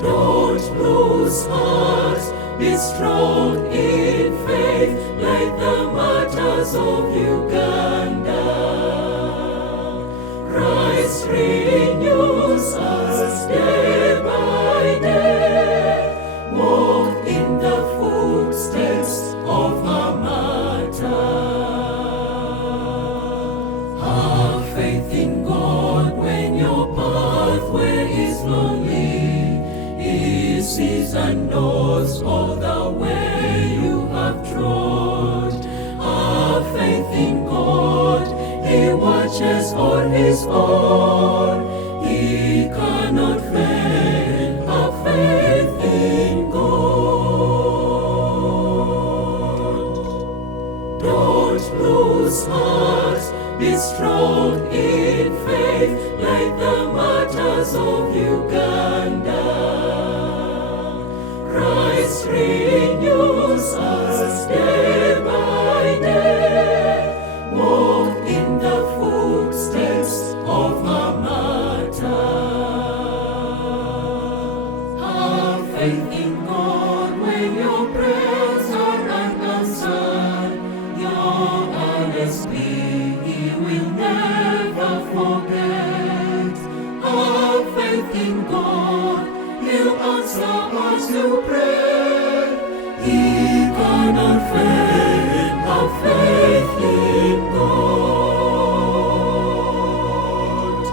Don't lose heart, be strong in faith, like the martyrs of Uganda. Christ renews us day by day. Walk in the footsteps of a martyr. Have faith in God when your pathway is lonely. He sees and knows all the way you have trod. Have faith in God, He watches on His own. He cannot fail. Have faith in God. Don't lose heart, be strong in faith, like the martyrs of Uganda. Christ renews us day by day. Walk in the footsteps of a martyr. Have faith in God when your prayers are unanswered. Your honest plea He will never forget. Have faith in God, He'll answer as you pray. He cannot fail. Have faith in God.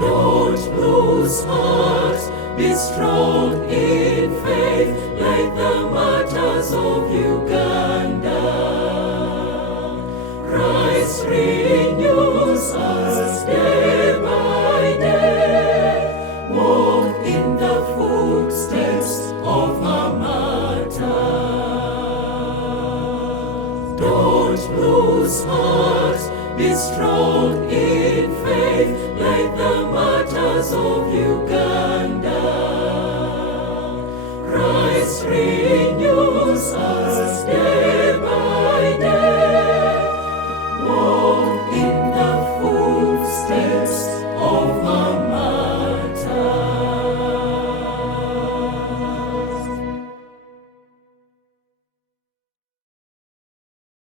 Don't lose heart, be strong in faith, like the martyrs of Uganda. Christ renews us day by day. Walk in the footsteps of a martyr. Don't lose heart, be strong in faith, like the martyrs of Uganda.